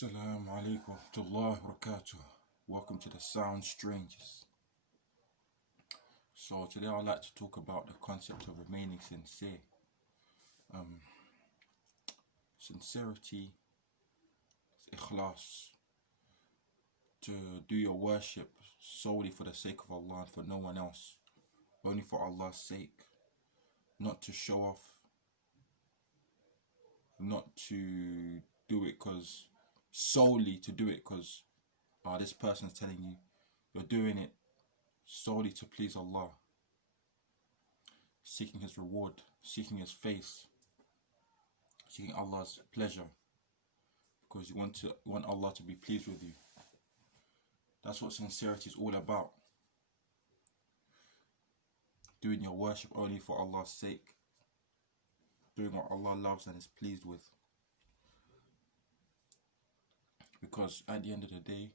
Assalamu alaikum wa rahmatullahi wa barakatuh. Welcome to the Sound Strangers. So today I'd like to talk about the concept of remaining sincere. Sincerity is ikhlas, to do your worship solely for the sake of Allah and for no one else, only for Allah's sake, not to show off, not to do it solely to do it because this person's telling you. You're doing it solely to please Allah, seeking His reward, seeking His face, seeking Allah's pleasure, because you want Allah to be pleased with you. That's what sincerity is all about. Doing your worship only for Allah's sake, doing what Allah loves and is pleased with. Because at the end of the day,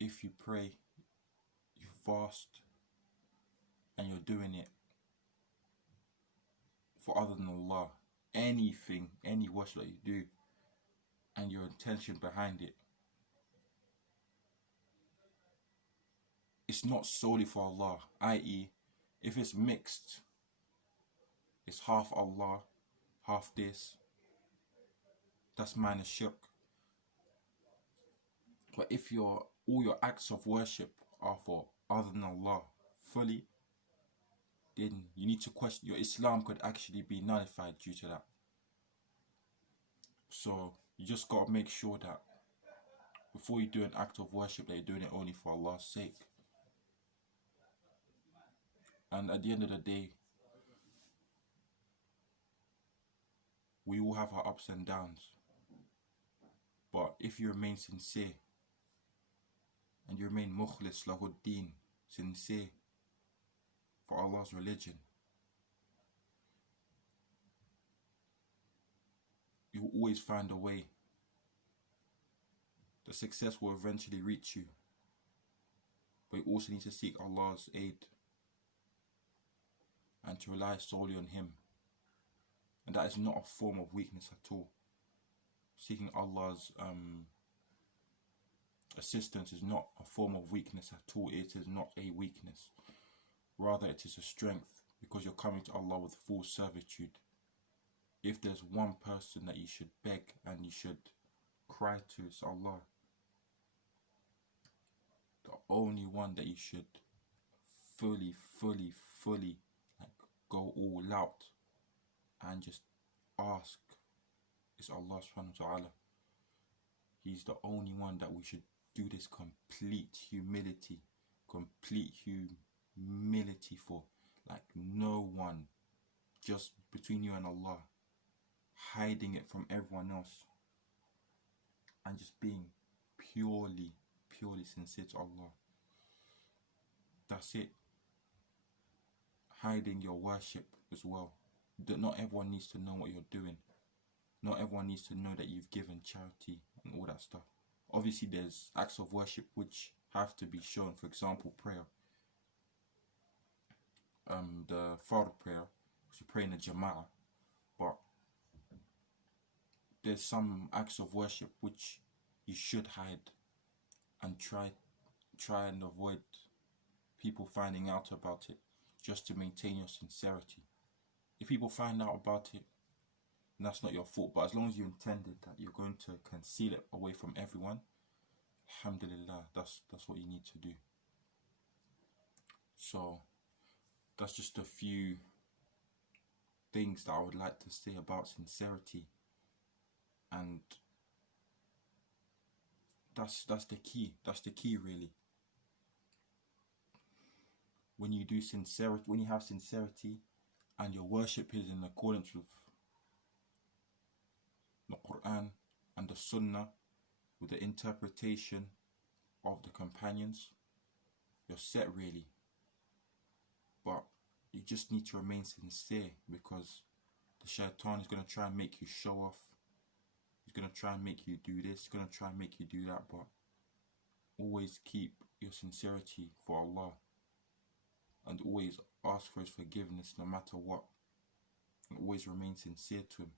if you pray, you fast, and you're doing it for other than Allah, any worship that you do, and your intention behind it, it's not solely for Allah, i.e., if it's mixed, it's half Allah, half this, that's minus shirk. But if all your acts of worship are for other than Allah fully, then you need to question, your Islam could actually be nullified due to that. So you just got to make sure that before you do an act of worship that you're doing it only for Allah's sake. And at the end of the day, we all have our ups and downs. But if you remain sincere, and you remain mukhlis lahuddin, sincere for Allah's religion, you will always find a way. The success will eventually reach you. But you also need to seek Allah's aid and to rely solely on Him. And that is not a form of weakness at all. Seeking Allah's assistance is not a form of weakness at all. It is not a weakness. Rather, it is a strength, because you're coming to Allah with full servitude. If there's one person that you should beg and you should cry to, it's Allah. The only one that you should fully go all out and just ask is Allah subhanahu wa ta'ala. He's the only one that we should do this complete humility for. Like no one, just between you and Allah, hiding it from everyone else, and just being purely sincere to Allah. That's it. Hiding your worship as well. That not everyone needs to know what you're doing. Not everyone needs to know that you've given charity and all that stuff. Obviously there's acts of worship which have to be shown. For example, prayer. The Fard prayer, which you pray in the Jama'ah. But there's some acts of worship which you should hide and try and avoid people finding out about it, just to maintain your sincerity. If people find out about it, that's not your fault. But as long as you intended that you're going to conceal it away from everyone, alhamdulillah, that's what you need to do. So that's just a few things that I would like to say about sincerity, and that's the key. That's the key, really. When you do sincerity, when you have sincerity, and your worship is in accordance with the Quran and the Sunnah, with the interpretation of the companions, you're set, really. But you just need to remain sincere, because the shaitan is going to try and make you show off. He's going to try and make you do this, he's going to try and make you do that. But always keep your sincerity for Allah, and always ask for His forgiveness no matter what, and always remain sincere to Him.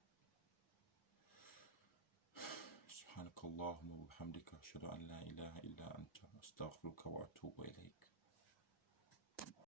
اللهم وبحمدك أشهد أن لا إله إلا أنت أستغفرك وأتوب إليك.